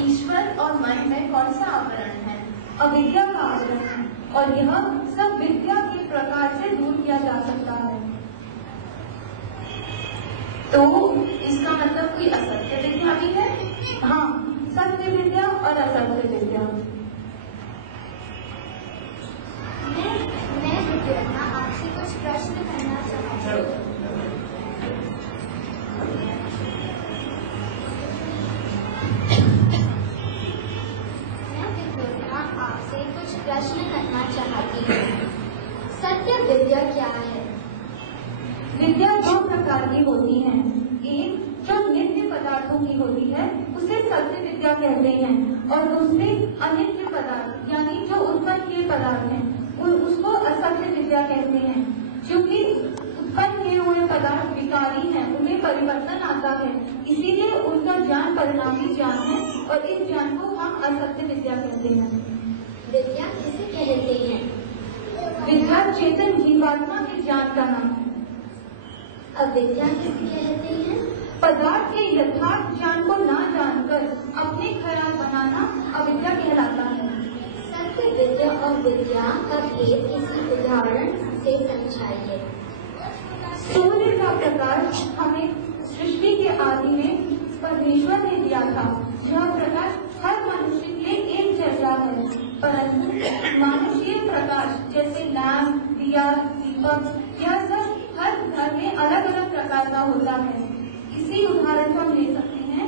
ईश्वर और मन में कौन सा आवरण है? अविद्या का आवरण है, और यह सब विद्या के प्रकार से दूर किया जा सकता है। तो इसका मतलब कोई असत्य विद्या भी है? हाँ, सत्य विद्या और असत्य विद्या। मैं विद्या आपसे कुछ प्रश्न करना चाहती हूँ। आपसे कुछ प्रश्न करना चाहती हूँ। सत्य विद्या क्या है? विद्या दो प्रकार की होती है। एक जो नित्य पदार्थों की होती है उसे सत्य विद्या कहते हैं, और दूसरे अनित्य पदार्थ यानी जो उत्पन्न किए पदार्थ हैं उसको असत्य विद्या कहते हैं। क्योंकि उत्पन्न किए हुए पदार्थ विकारी हैं, उनमें परिवर्तन आता है, इसीलिए उनका ज्ञान परिणामी ज्ञान है, और इस ज्ञान को हम असत्य विद्या कहते हैं। विद्या किसे कहते हैं? विद्या चेतन जीवात्मा के ज्ञान का नाम है। अविद्या किसे कहते हैं? पदार्थ के यथार्थ ज्ञान को ना जानकर अपने ख्याल बनाना अविद्या कहलाता है। सत्य विद्या और विद्या का भेद किसी उदाहरण से समझाइए। सूर्य का प्रकाश हमें सृष्टि के आदि में परमेश्वर ने दिया था। यह प्रकाश हर मनुष्य के लिए एक जैसा है, परंतु मानुषीय प्रकाश जैसे लैंप, दिया, दीपक, यह सब हर घर में अलग अलग प्रकार का होता है। इसी उदाहरण को हम ले सकते हैं।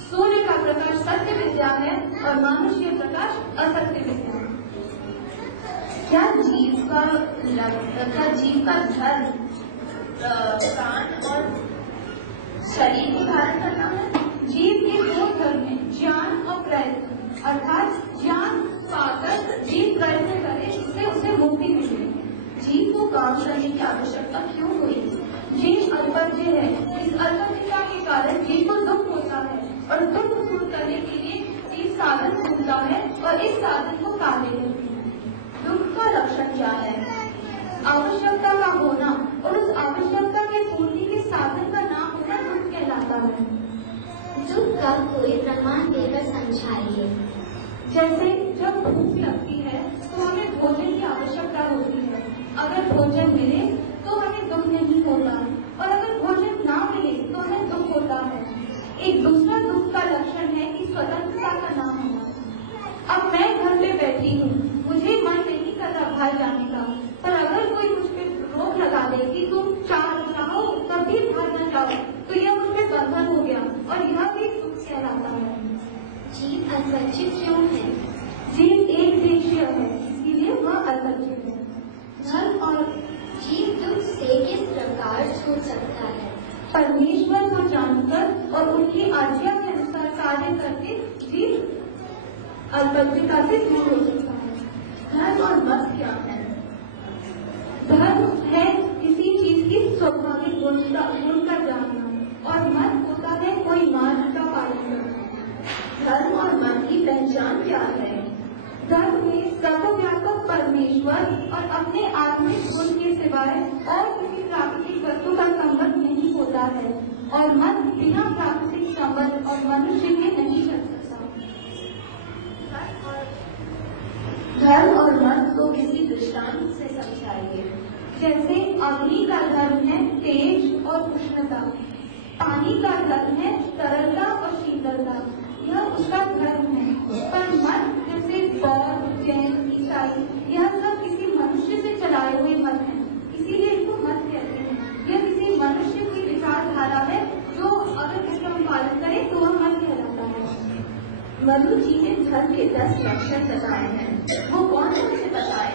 सूर्य का प्रकाश सत्य विद्या है और मानुषीय प्रकाश असत्य विद्या। क्या जीव का धर्म प्राण और शरीर को धारण करना है? जीव के दो धर्म हैं, ज्ञान और प्रयत्न। अर्थात ज्ञान पाकर जीव प्रयत्न करे जिससे उसे मुक्ति मिले। जीव को काम करने की आवश्यकता क्यों हुई? जीव अल्पज्ञ है। इस अल्पज्ञता के कारण जीव को दुख होता है, और दुख दूर करने के लिए जीव साधन ढूंढता है और इस साधन को कार्य करती है। दुख का लक्षण क्या है? आवश्यकता का होना और उस आवश्यकता के पूर्ति के साधन का नाम होना दुख कहलाता है। दुख का कोई प्रमाण देकर समझाइए। जैसे जब भूख लगती है तो हमें भोजन की आवश्यकता होती है। अगर भोजन मिले तो हमें दुख नहीं होता, और अगर भोजन ना मिले तो हमें दुख होता है। एक दूसरा दुख का लक्षण है कि स्वतंत्रता का ना होना। अब मैं घर पे बैठी हूँ, मुझे मन नहीं कर रहा बाहर जाने का, पर अगर कोई मुझ पे रोक लगा दे कि तुम चाहो तभी बाहर न जाओ, तो यह मुझ पे बंधन हो गया, और यह भी दुख कहलाता है। जीव अल्पज्ञ क्यों है? जीव एक देशीय है, इसीलिए वह अल्पज्ञ है। धर्म और जीव दुख से किस प्रकार छूट सकता है? परमेश्वर को जानकर और उनकी आज्ञा के अनुसार कार्य करके जीव अल्पज्ञता से दूर हो सकता है। धर्म और मत क्या है? धर्म है किसी चीज की स्वाभाविक गुण का जानना, और मत होता है कोई मार्ग का पालन करना। धर्म और मन की पहचान क्या है? धर्म में सर्वव्यापक परमेश्वर और अपने आत्मिक गुण के सिवाय और किसी प्राकृतिक वस्तु का संबंध नहीं होता है, और मन बिना प्राकृतिक संबंध और मनुष्य के नहीं चल सकता। धर्म और मन को किसी दृष्टांत से समझाइए। जैसे अग्नि का धर्म है तेज और उष्णता, पानी का धर्म है तरलता और शीतलता, यह उसका धर्म है। पर मन जैसे बौद्ध, जैन, ईसाई, यह सब किसी मनुष्य से चलाए हुए मत हैं, इसीलिए इनको मत कहते हैं। यह किसी मनुष्य की विचारधारा है जो अगर इसका हम पालन करें तो वह मत कहलाता है। मनु जी ने धर्म के 10 लक्षण बताए हैं, वो कौन कौन से बताए?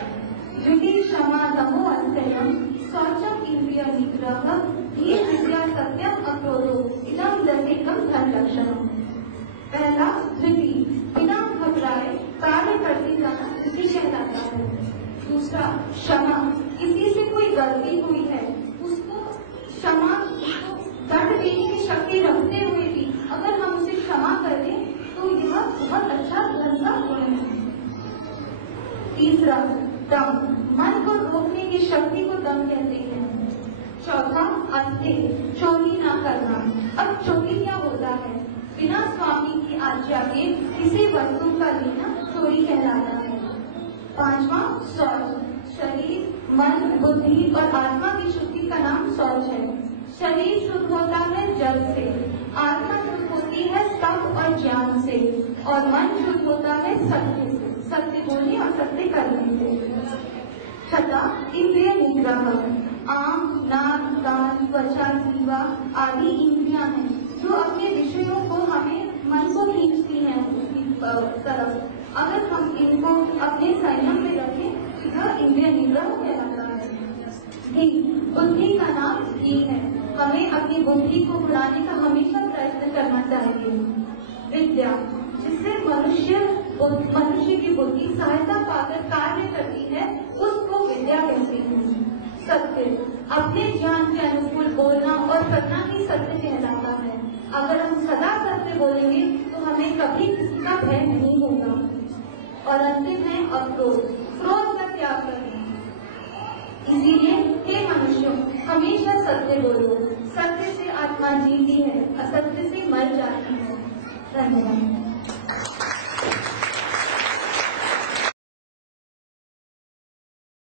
धृति, क्षमा, दमो, असंयम, शौचम, इंद्रिय निग्रह, धीर, विद्या, सत्यम, अक्रोधो, इदम 10 धर्म लक्षण। पहला धृति, बिना घबराए कार्य करते जाना धृति कहलाता है। दूसरा क्षमा, किसी से कोई गलती हुई है उसको क्षमा दंड देने की शक्ति रखते हुए भी अगर हम उसे क्षमा कर दें तो यह बहुत अच्छा धर्म का गुण है। तीसरा दम, मन को रोकने की शक्ति को दम कहते हैं। चौथा अस्थिर, चोरी ना करना। अब चोरी क्या होता है? बिना स्वामी की आज्ञा के किसी वस्तु का लेना चोरी कहलाता है। 5वां शौच, शरीर, मन, बुद्धि और आत्मा की शुद्धि का नाम शौच है। शरीर शुद्ध होता है जल से, आत्मा शुद्ध होती है तप और ज्ञान से, और मन शुद्ध होता है सत्य से, सत्य बोलने और सत्य करने से। 6 इंद्रिय निग्रह, आंख, नाक, कान, त्वचा, जीवा आदि इंद्रियां हैं जो अपने विषयों को हमें मन को खींचती हैं उसकी तरफ। अगर हम इनको अपने संयम में रखें तो यह इंद्रिय निग्रह कहलाता है। बुद्धि का नाम ही है, हमें अपनी बुद्धि को बढ़ाने का हमेशा प्रयत्न करना चाहिए। विद्या, जिससे मनुष्य की बुद्धि सहायता पाकर कार्य करती है, उसको विद्या कहते हैं। सत्य, अपने ज्ञान के अनुकूल बोलना और करना ही सत्य कहलाता है। अगर हम सदा सत्य बोलेंगे तो हमें कभी किसी का भय नहीं होगा। और अंतिम है अक्रोध, क्रोध का त्याग करना। इसीलिए हे मनुष्यों, हमेशा सत्य बोलो। सत्य से आत्मा जीती है, असत्य से मर जाती है। धन्यवाद।